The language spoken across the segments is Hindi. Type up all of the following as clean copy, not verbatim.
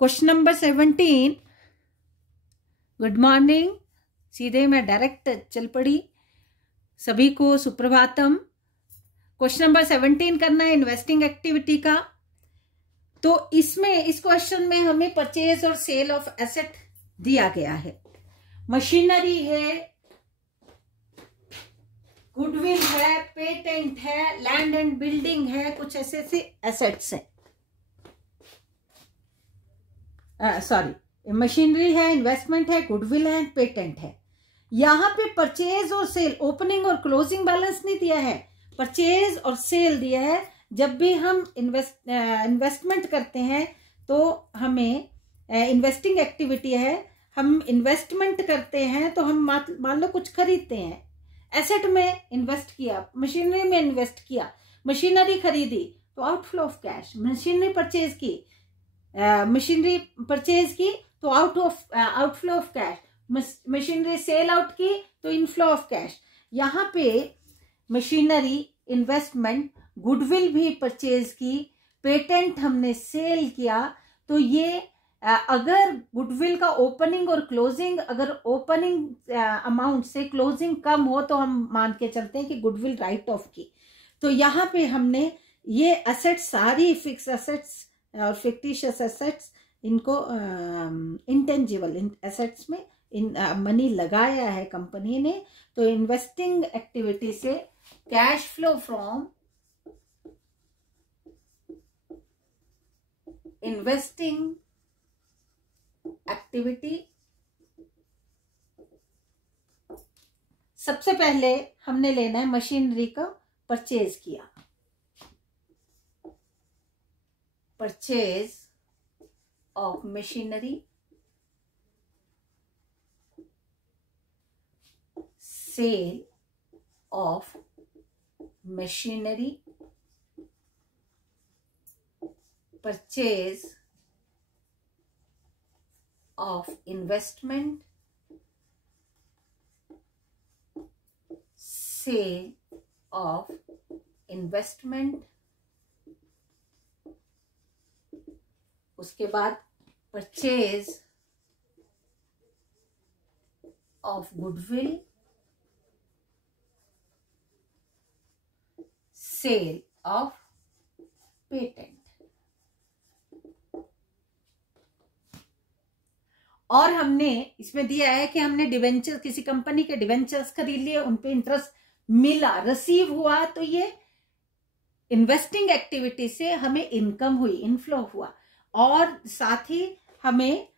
Question number 17। Good morning. सीधे मैं डायरेक्ट चल पड़ी। सभी को सुप्रभातम। क्वेश्चन नंबर 17 करना है इन्वेस्टिंग एक्टिविटी का। तो इसमें इस क्वेश्चन में हमें परचेज और सेल ऑफ एसेट दिया गया है। मशीनरी है, गुडविल है, पेटेंट है, लैंड एंड बिल्डिंग है, कुछ ऐसे ऐसे एसेट्स हैं। मशीनरी है, इन्वेस्टमेंट है, गुडविल है, पेटेंट है। यहां पे परचेज और सेल, ओपनिंग और क्लोजिंग बैलेंस नहीं दिया है, परचेज और सेल दिया है। जब भी हम इन्वेस्टमेंट करते हैं तो हमें इन्वेस्टिंग एक्टिविटी है, हम इन्वेस्टमेंट करते हैं तो हम मान लो कुछ खरीदते हैं, एसेट में इन्वेस्ट किया, मशीनरी में इन्वेस्ट किया, मशीनरी खरीदी तो outflow of cash. Machinery purchase की, मशीनरी परचेज की तो outflow of cash, machinery sell out की तो इनफ्लो ऑफ कैश। यहाँ पे मशीनरी, इन्वेस्टमेंट, गुडविल भी परचेज की, पेटेंट हमने सेल किया। तो ये अगर गुडविल का ओपनिंग और क्लोजिंग, अगर ओपनिंग अमाउंट से क्लोजिंग कम हो तो हम मान के चलते हैं कि गुडविल राइट ऑफ की। तो यहाँ पे हमने ये एसेट्स, सारी फिक्स एसेट्स और फिक्टिशियस एसेट्स, इनको इंटेंजिबल एसेट्स में मनी लगाया है कंपनी ने। तो इन्वेस्टिंग एक्टिविटी से cash flow from investing activity, सबसे पहले हमने लेना है मशीनरी का परचेज किया, purchase of machinery, sale of machinery, purchase of investment, sale of investment, उसके बाद purchase of goodwill, sale of patent. और हमने इसमें दिया है कि हमने डिवेंचर, किसी कंपनी के डिवेंचर्स खरीद लिए, उनपे इंटरेस्ट मिला, रिसीव हुआ, तो ये इन्वेस्टिंग एक्टिविटी से हमें इनकम हुई, इनफ्लो हुआ। और साथ ही हमें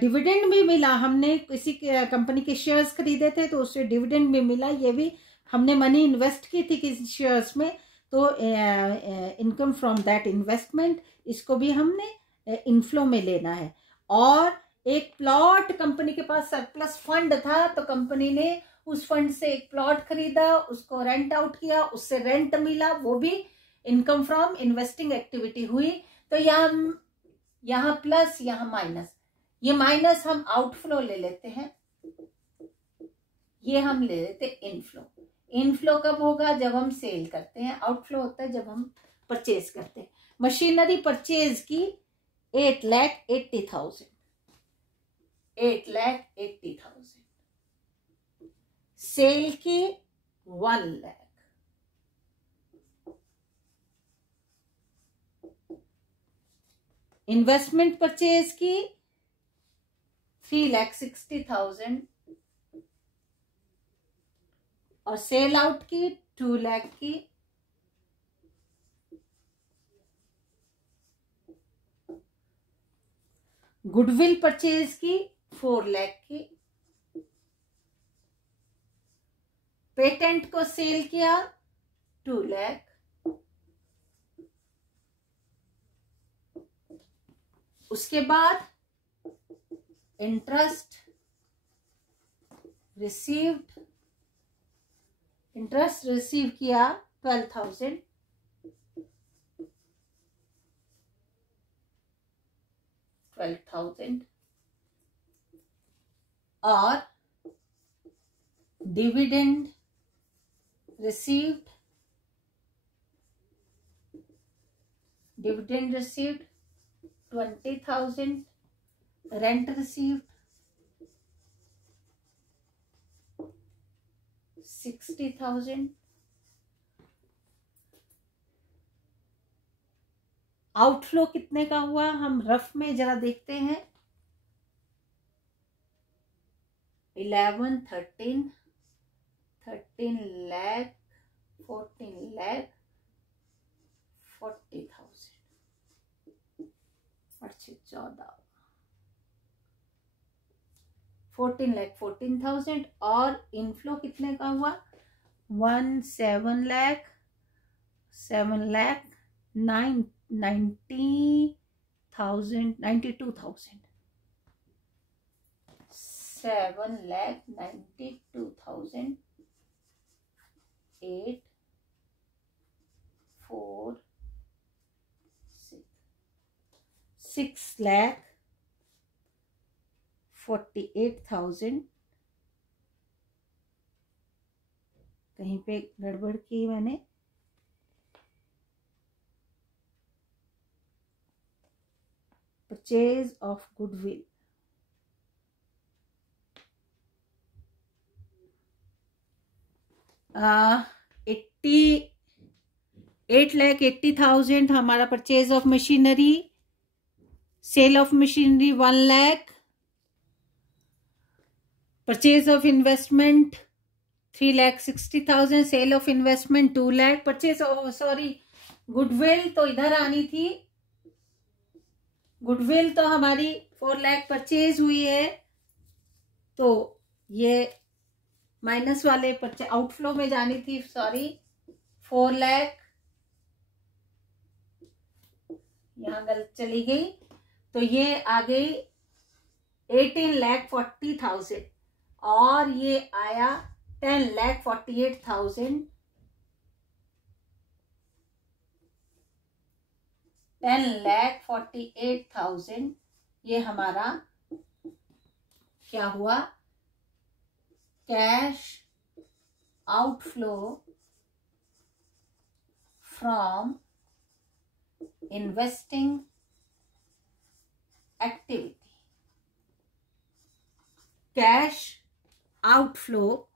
डिविडेंड भी मिला, हमने किसी कंपनी के शेयर्स खरीदे थे तो उससे डिविडेंड भी मिला, ये भी हमने मनी इन्वेस्ट की थी किसी शेयर्स में, तो इनकम फ्रॉम दैट इन्वेस्टमेंट, इसको भी हमने इनफ्लो में लेना है। और एक प्लॉट, कंपनी के पास सरप्लस फंड था तो कंपनी ने उस फंड से एक प्लॉट खरीदा, उसको रेंट आउट किया, उससे रेंट मिला, वो भी इनकम फ्रॉम इन्वेस्टिंग एक्टिविटी हुई। तो यहाँ प्लस, यहाँ माइनस, ये माइनस हम आउटफ्लो ले लेते हैं, ये हम ले लेते इनफ्लो। इनफ्लो कब होगा? जब हम सेल करते हैं। आउटफ्लो होता है जब हम परचेज करते हैं। मशीनरी परचेज की 8,80,000, 8,80,000। सेल की 1 लाख। इन्वेस्टमेंट परचेज की 3,60,000 और सेल आउट की 2 लाख की। गुडविल परचेज की 4 लाख की। पेटेंट को सेल किया 2 लाख। उसके बाद इंटरेस्ट रिसीव्ड, इंटरेस्ट रिसीव किया 12,000। और dividend received, dividend received 20,000 rent received 60,000, outflow कितने का हुआ हम रफ में जरा देखते हैं। 11, 13 लाख, 14 लाख 40,000, 14 लाख 14,000। और इनफ्लो कितने का हुआ 7 लाख 92,000, 7,92,000, 8, 4, 6,48,000। कहीं पे गड़बड़ की मैंने, परचेज ऑफ गुडविल 8,80,000 हमारा purchase of machinery, sale of machinery 1 lakh, purchase of investment 3,60,000, sale of investment 2 lakh, purchase sorry goodwill तो इधर आनी थी, गुडविल तो हमारी 4 लाख परचेज हुई है, तो ये माइनस वाले आउटफ्लो में जानी थी, सॉरी 4 लाख, यहां गलत चली गई, तो ये आ गई 18,40,000 और ये आया 10,48,000, 10,48,000 ये हमारा क्या हुआ, cash outflow from investing activity, cash outflow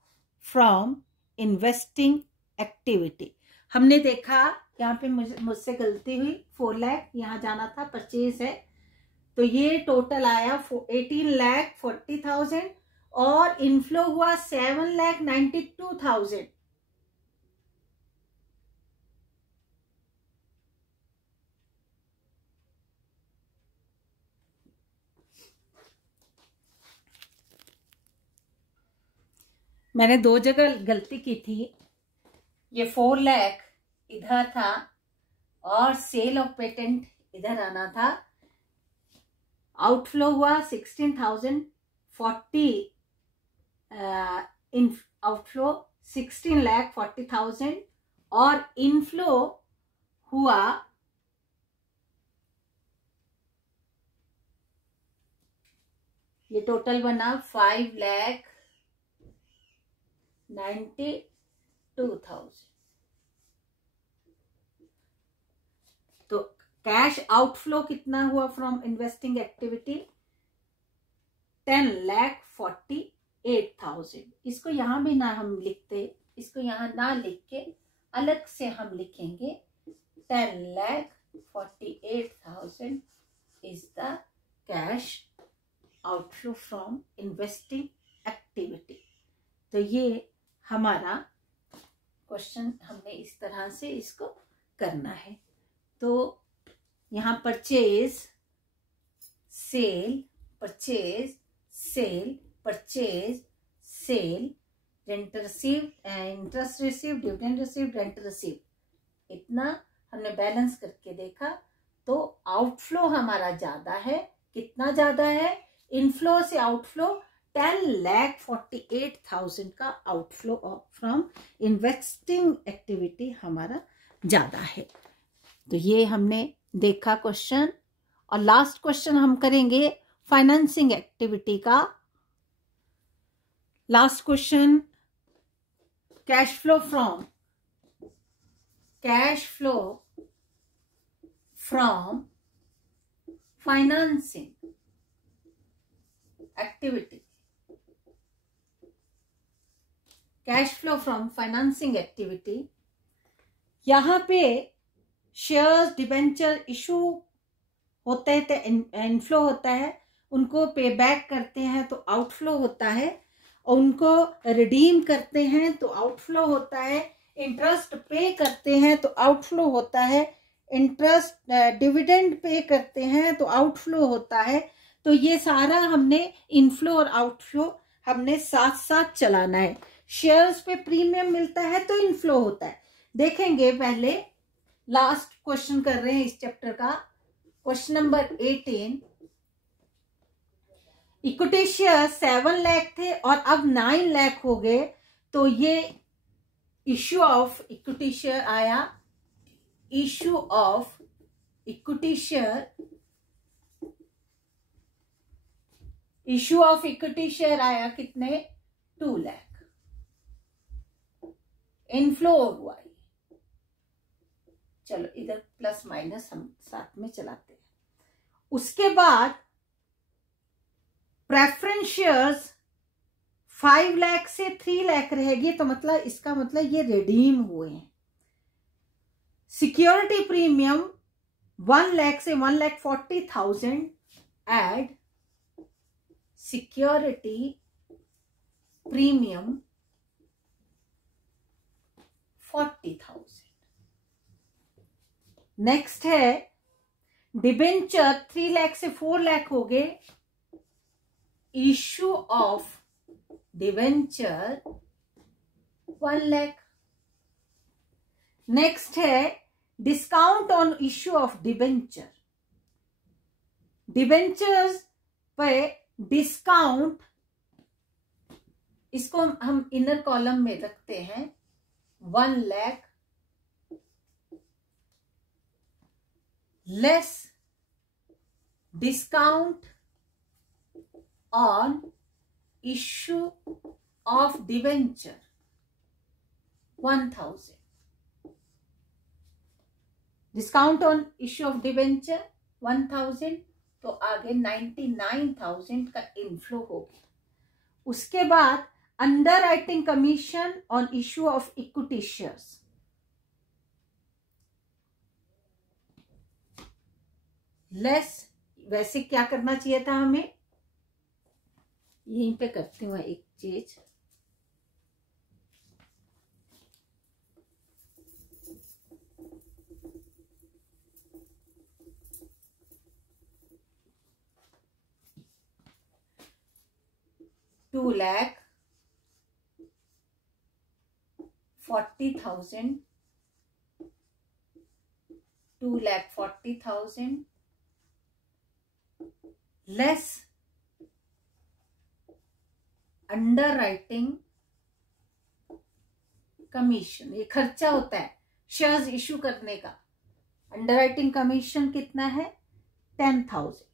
from investing activity. हमने देखा यहाँ पे मुझसे गलती हुई, 4 लाख यहाँ जाना था, परचेज है, तो ये टोटल आया 18,40,000 और इनफ्लो हुआ 7,92,000। मैंने 2 जगह गलती की थी, ये 4 लाख इधर था और सेल ऑफ पेटेंट इधर आना था। आउटफ्लो हुआ 16,040, इन आउटफ्लो 16,40,000 और इनफ्लो हुआ ये टोटल बना 5,92,000। तो कैश आउटफ्लो कितना हुआ फ्रॉम इन्वेस्टिंग एक्टिविटी 10,48,000। इसको यहां भी ना हम लिखते, इसको यहां ना लिख के अलग से हम लिखेंगे 10,48,000 is the cash outflow from investing activity. तो ये हमारा क्वेश्चन हमने इस तरह से इसको करना है। तो यहाँ purchase sale, purchase sale, purchase sale, rent received, interest received, dividend received, rent received, इतना हमने बैलेंस करके देखा। तो आउटफ्लो हमारा ज्यादा है, कितना ज्यादा है, इनफ्लो से आउटफ्लो 10,48,000 का आउटफ्लो फ्रॉम इन्वेस्टिंग एक्टिविटी हमारा ज्यादा है। तो ये हमने देखा क्वेश्चन। और लास्ट क्वेश्चन हम करेंगे फाइनेंसिंग एक्टिविटी का। Last question, cash flow from financing activity, cash flow from financing activity. यहाँ पे शेयर्स डिबेंचर इशू होते हैं तो इनफ्लो होता है, उनको पे बैक करते हैं तो आउटफ्लो होता है, और उनको रिडीम करते हैं तो आउटफ्लो होता है, इंटरेस्ट पे करते हैं तो आउटफ्लो होता है, इंटरेस्ट डिविडेंड पे करते हैं तो आउटफ्लो होता है। तो ये सारा हमने इनफ्लो और आउटफ्लो हमने साथ साथ चलाना है। शेयर्स पे प्रीमियम मिलता है तो इनफ्लो होता है। देखेंगे, पहले लास्ट क्वेश्चन कर रहे हैं इस चैप्टर का, question number 18। Equity share 7 lakh थे और अब 9 लाख हो गए, तो ये इश्यू ऑफ इक्विटी शेयर आया। Issue of equity share, issue of equity share आया कितने? 2 लाख। इनफ्लो हुआ। चलो इधर प्लस माइनस हम साथ में चलाते हैं। उसके बाद प्रेफरेंस शेयर्स 5 लाख से 3 लाख रहेगी, तो मतलब इसका मतलब ये रिडीम हुए हैं। सिक्योरिटी प्रीमियम 1 लाख से 1,40,000 एड सिक्योरिटी प्रीमियम 40,000। नेक्स्ट है डिबेंचर 3 लाख से 4 लाख हो गए, issue of debenture 1 lakh. Next है discount on issue of debenture, debentures पे डिस्काउंट, इसको हम इनर कॉलम में रखते हैं 1 lakh less discount on issue of debenture 1,000। Discount on issue of debenture 1,000, तो आगे 99,000 का इनफ्लो हो गया। उसके बाद under writing commission on issue of equity shares, less, वैसे क्या करना चाहिए था हमें, यहीं पे करती हूँ एक चीज, $2,40,000 2,40,000 लेस अंडर राइटिंग कमीशन, ये खर्चा होता है शेयर्स इशू करने का। अंडर राइटिंग कमीशन कितना है? 10,000।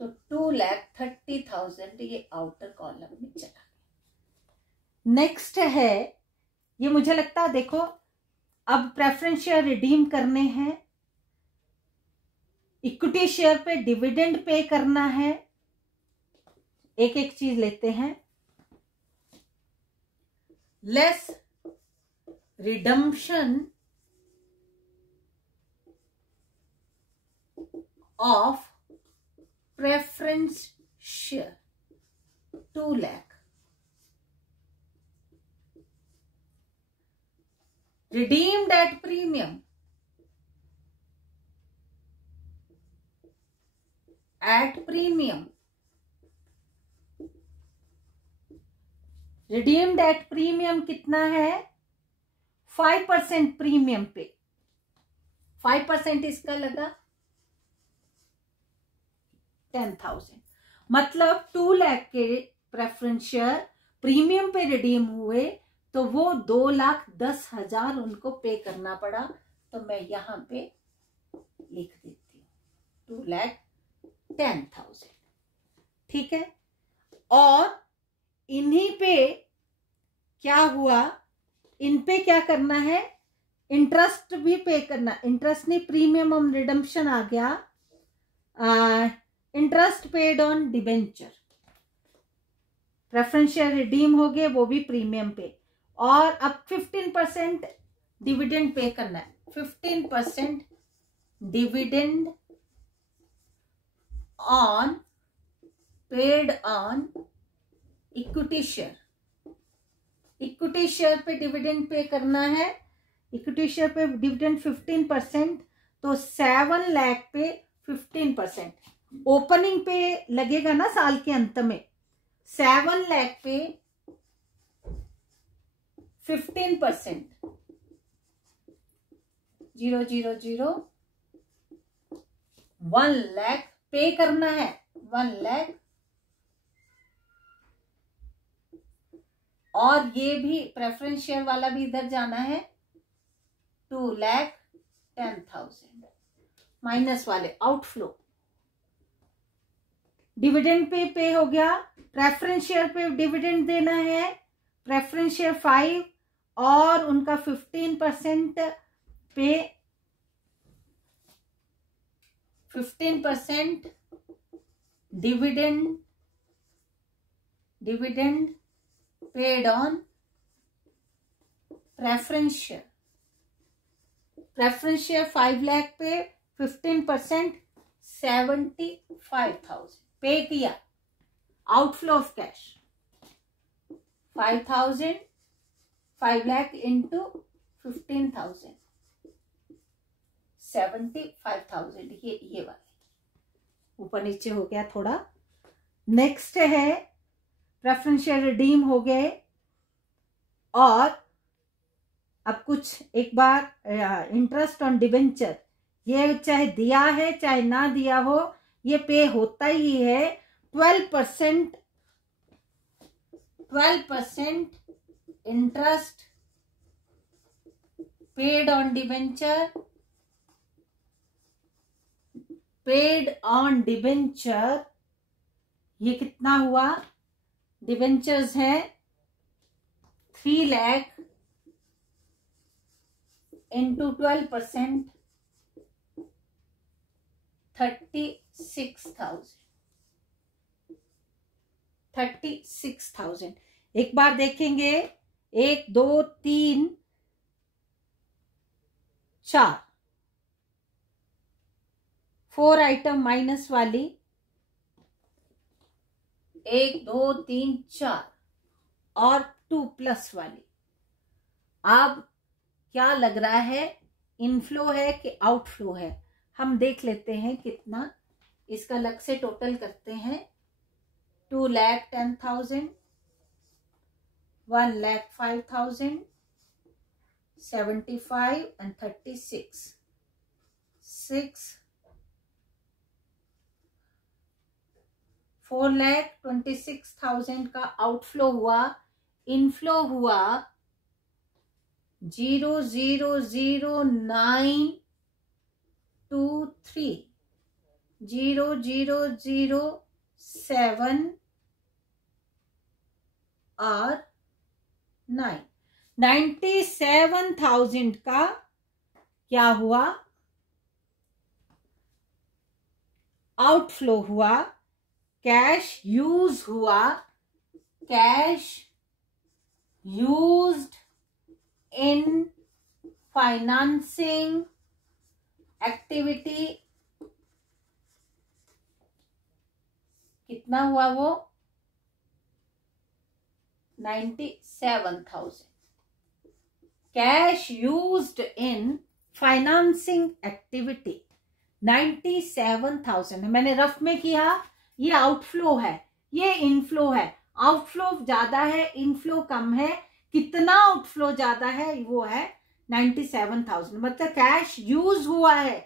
तो 2,30,000 ये आउटर कॉलम में चला गया। नेक्स्ट है, ये मुझे लगता है, देखो अब प्रेफरेंस शेयर रिडीम करने हैं, इक्विटी शेयर पे डिविडेंड पे करना है। एक एक चीज लेते हैं। Less redemption of preference share 2 lakh. Redeemed at premium redeemed at premium कितना है? 5% प्रीमियम पे 5% इसका लगा 10,000, मतलब 2 लाख के प्रेफरेंस शेयर प्रीमियम पे रिडीम हुए, तो वो 2,10,000 उनको पे करना पड़ा। तो मैं यहां पे लिख देती हूँ 2,10,000, ठीक है। और इन्हीं पे क्या हुआ, इन पे क्या करना है? इंटरेस्ट भी पे करना, इंटरेस्ट नहीं, प्रीमियम रिडम्पशन आ गया interest paid on debenture, preference share redeem हो गए, वो भी प्रीमियम पे। और अब 15% डिविडेंड पे करना है, 15% dividend on paid on equity share. Equity share पे डिविडेंड पे करना है, इक्विटी शेयर पे डिविडेंड 15%, तो 7 लाख पे 15%। ओपनिंग पे लगेगा ना साल के अंत में, 7 लाख पे 15%, 000 1 लाख पे करना है, 1 लाख। और ये भी प्रेफरेंस शेयर वाला भी इधर जाना है, 2,10,000 माइनस वाले आउटफ्लो। डिविडेंड पे हो गया, प्रेफरेंस शेयर पे डिविडेंड देना है, प्रेफरेंस शेयर 5 और उनका 15% पे 15% dividend paid on preference share. Preference share 5 lakh पे 15% 75,000 पे किया। Outflow of cash 5,000, 5 lakh into 15,000, 75,000। ये वाले ऊपर नीचे हो गया थोड़ा। नेक्स्ट है प्रेफरेंस शेयर रिडीम हो गए, और अब कुछ एक बार इंटरेस्ट ऑन डिबेंचर, ये चाहे दिया है चाहे ना दिया हो, ये पे होता ही है। 12% इंटरेस्ट पेड ऑन डिबेंचर, ये कितना हुआ? डिबेंचर्स है 3 लाख इंटू 12%, 36,000। एक बार देखेंगे, 1 2 3 4 4 आइटम माइनस वाली, 1 2 3 4 और 2 प्लस वाली। अब क्या लग रहा है, इनफ्लो है कि आउटफ्लो है? हम देख लेते हैं कितना इसका अलग से टोटल करते हैं। 2,10,000, 1,05,000, 75 and 36, 4,26,000 का आउटफ्लो हुआ। इनफ्लो हुआ 0,00923, 0,007 और 9, 97,000 का क्या हुआ? आउटफ्लो हुआ। कैश यूज हुआ, cash used in financing activity कितना हुआ? वो 97,000। Cash used in financing activity 97,000 है। मैंने रफ में किया, ये आउटफ्लो है, ये इनफ्लो है। आउटफ्लो ज्यादा है, इनफ्लो कम है। कितना आउटफ्लो ज्यादा है? वो है 97,000। मतलब कैश यूज हुआ है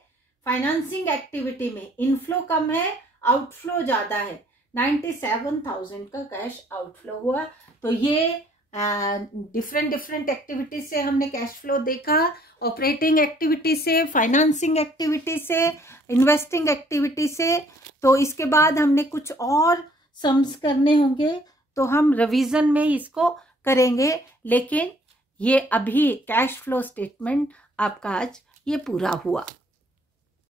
फाइनेंसिंग एक्टिविटी में, इनफ्लो कम है, आउटफ्लो ज्यादा है। 97,000 का कैश आउटफ्लो हुआ। तो ये डिफरेंट एक्टिविटी से हमने कैश फ्लो देखा। ऑपरेटिंग एक्टिविटी से, फाइनेंसिंग एक्टिविटी से, इन्वेस्टिंग एक्टिविटी से। तो इसके बाद हमने कुछ और सम्स करने होंगे, तो हम रिवीजन में इसको करेंगे। लेकिन ये अभी कैश फ्लो स्टेटमेंट आपका आज ये पूरा हुआ।